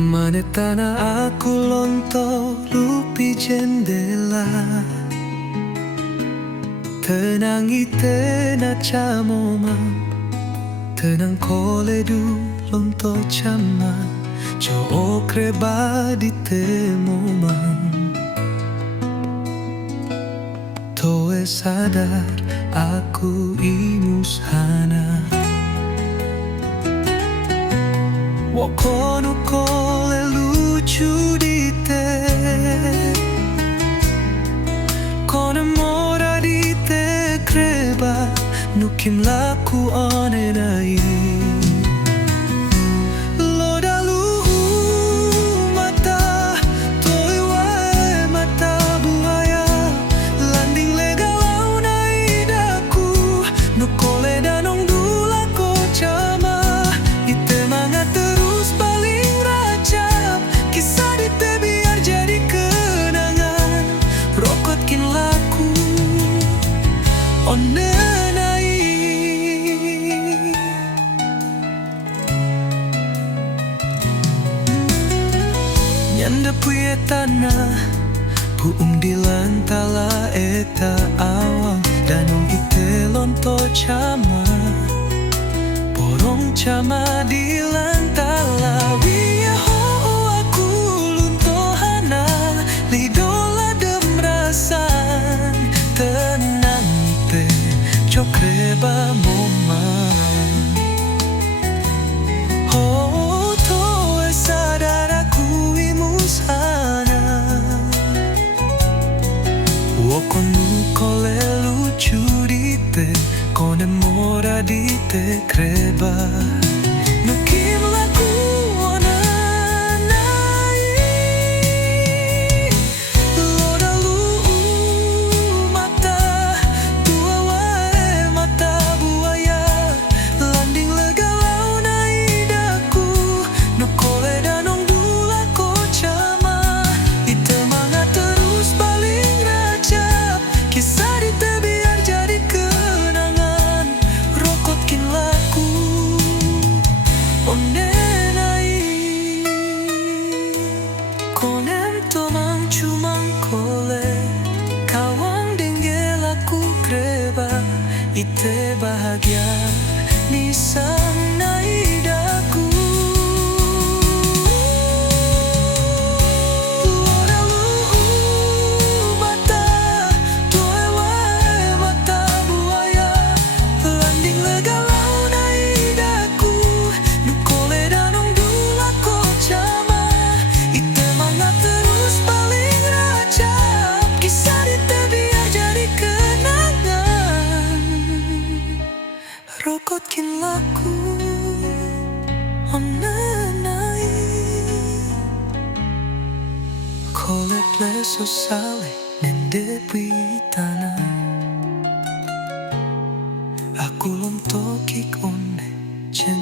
Mana tanah aku lonto lupi jendela, tenangi tena camoma, tenang koledu lonto cama, jo okreba di temoman. Toe sadar aku imus hana, wakono kole lucu di te, kone mora di te kreba, nukim laku one nai. Nyanda puye tanah buung di lantala eta awang, danong ite lonto cama, borong cama di lantala. Wia ho aku lunto hana, lidola demrasan, tenang te cokreba moman. Oh toe sadar aku imus hana, wokonu kole lucu di te, kone mora di te kreba, nukim laku ona nai. Loda lu mata, tua wae mata buaya, landing legalau nai daku, nukole danong dula ko cama, ite manga terus paling rajab, kisah di te biar jadi kenangan, rokotkin laku onde nai. Konem tomang cumang kole, kawang denggel aku kreba, ite bahagia nisang nai daku. Loda lu mata, toe wae mata buaya, landing legalau nai daku, nukole danong dula ko cama, ite manga terus paling rajab, kisah di te biar jadi kenangan, rokotkin laku ona nai. Kole pleso sale nende pitana, aku lonto kik onde jen